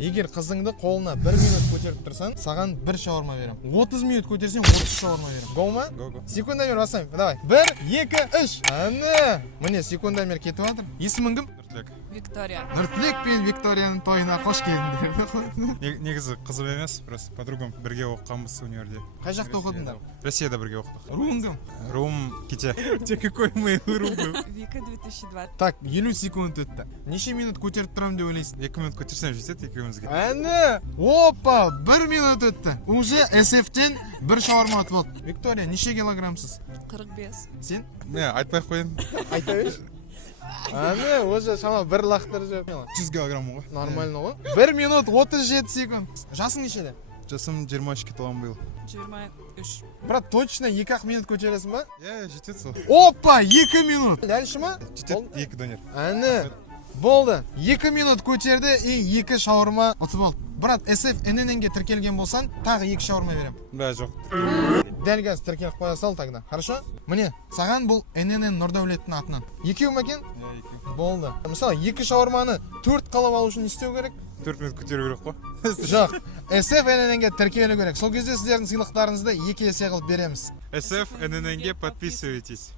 Егер қызыңды қолына 1 минут көтеріп тұрсаң, саған 1 шаурма берем. 30 минут көтерсең 30 шаурма берем. Go ма? Go. Секундомер басайын. Давай. 1, 2, 3. Әне. Міне секундомер кетіп жатыр. Есімің кім? Виктория. Нұртілек пен Викторияның тойына қош келдіңдер. Негізі қызым емес, просто подругам бірге оқығанбыз универде. Қай жақта оқыдыңдар? Россияда бірге оқыдық. Руың кім? Руым Ките. Какой мой рум был. Вика 2020. Так, 50 секунд өтті. Неше минут көтеріп тұрам деп ойлайсың? 2 минут көтерсем жетеді екеумізге. Әне! Опа! 1 минут өтті. Уже SF-тен 1 шаурма ұтып болды. Виктория, неше килограммсыз? 45. Сен? Мен айтпай-ақ қояйын. Айта берші. Әне, уже шама 1 лақтыр жеп. 100 килограмм ғой. Нормально ғой. 1 минут 37 секунд. Жасың нешеде? Жасым 23 толған биыл. 23. Брат, точно 2 минут көтересің ба? Жетеді сол. Опа! 2 минут! Дәлші ма? Жетеді 2 донер. Әне, болды. 2 минут көтерді и 2 шаурма ұтып болды. Брат, SF ННН-ге тіркелген болсан, тағы 2 шаурма берем. Да, жоқ. Дәл қазір тіркеліп қоя сал тогда. Хорошо? Міне, саған бұл ННН Нұрдәулеттің атынан. Екеу ма екен? Екі. Болды. Мысалы, 2 шаурманы 4 қалап алу үшін не істеу керек? 4 минут көтеру керек қой. Жоқ. SF ННН-ге тіркелу керек. Сол кезде сіздердің сыйлықтарыңызды 2 есе қылып береміз. SF ННН-ге подписывайтесь.